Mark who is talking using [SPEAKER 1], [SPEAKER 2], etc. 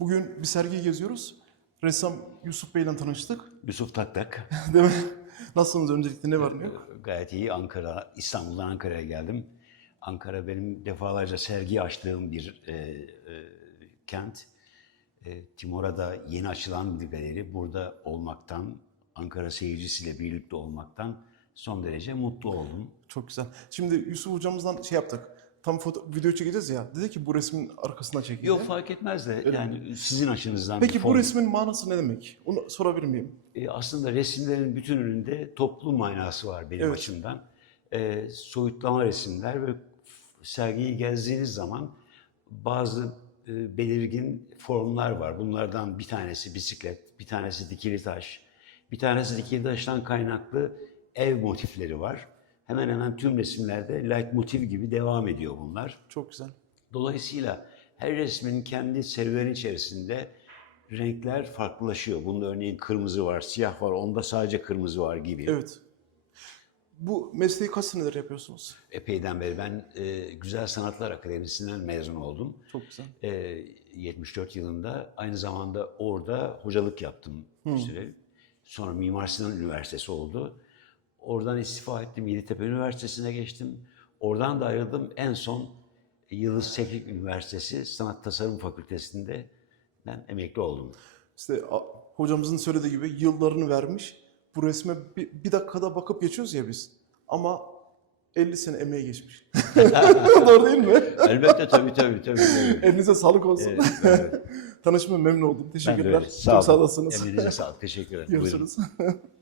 [SPEAKER 1] Bugün bir sergi geziyoruz. Ressam Yusuf Bey ile tanıştık.
[SPEAKER 2] Yusuf Taktak.
[SPEAKER 1] Değil mi? Nasılsınız öncelikle ne var ne yok?
[SPEAKER 2] Gayet iyi. Ankara, İstanbul'dan Ankara'ya geldim. Ankara benim defalarca sergi açtığım bir e, e, kent. E, Timora'da yeni açılan bir galeri. Burada olmaktan, Ankara seyircisiyle birlikte olmaktan son derece mutlu oldum.
[SPEAKER 1] Çok güzel. Şimdi Yusuf hocamızdan şey yaptık. Tam foto, video çekeceğiz ya. Dedi ki bu resmin arkasına çekin.
[SPEAKER 2] Yok fark etmez de yani sizin açınızdan
[SPEAKER 1] Peki
[SPEAKER 2] bir
[SPEAKER 1] bu
[SPEAKER 2] form-
[SPEAKER 1] resmin manası ne demek? Onu sorabilir miyim?
[SPEAKER 2] E, aslında resimlerin bütününde toplu manası var benim
[SPEAKER 1] Evet.
[SPEAKER 2] açımdan. E, soyutlama resimler ve sergiyi gezdiğiniz zaman bazı e, belirgin formlar var. Bunlardan bir tanesi bisiklet, bir tanesi dikili taş, bir tanesi dikili taştan kaynaklı ev motifleri var. Hemen hemen tüm resimlerde leitmotiv gibi devam ediyor bunlar.
[SPEAKER 1] Çok güzel.
[SPEAKER 2] Dolayısıyla her resmin kendi serüveni içerisinde renkler farklılaşıyor. Bunda örneğin kırmızı var, siyah var, onda sadece kırmızı var gibi.
[SPEAKER 1] Evet. Bu mesleği kaç senedir yapıyorsunuz?
[SPEAKER 2] Epeyden beri ben e, Güzel Sanatlar Akademisi'nden mezun oldum.
[SPEAKER 1] Çok güzel.
[SPEAKER 2] E, 74 yılında aynı zamanda orada hocalık yaptım bir süre. Sonra Mimar Sinan Üniversitesi oldu. Oradan istifa ettim. Yeditepe Üniversitesi'ne geçtim. Oradan da ayrıldım. En son Yıldız Teknik Üniversitesi Sanat Tasarım Fakültesi'nde ben emekli oldum.
[SPEAKER 1] İşte hocamızın söylediği gibi yıllarını vermiş. Bu resme bir, bir dakikada bakıp geçiyoruz ya biz. Ama 50 sene emeği geçmiş. Doğru değil mi?
[SPEAKER 2] Elbette tabii tabii tabii. tabii.
[SPEAKER 1] Elinize sağlık olsun.
[SPEAKER 2] Evet, evet.
[SPEAKER 1] Tanışmaya memnun oldum.
[SPEAKER 2] Ben de
[SPEAKER 1] Teşekkürler.
[SPEAKER 2] öyle.
[SPEAKER 1] Çok sağ
[SPEAKER 2] olun.
[SPEAKER 1] olasınız.
[SPEAKER 2] Emrinize sağlık. Teşekkür ederim. Buyurun.
[SPEAKER 1] Görüşürüz.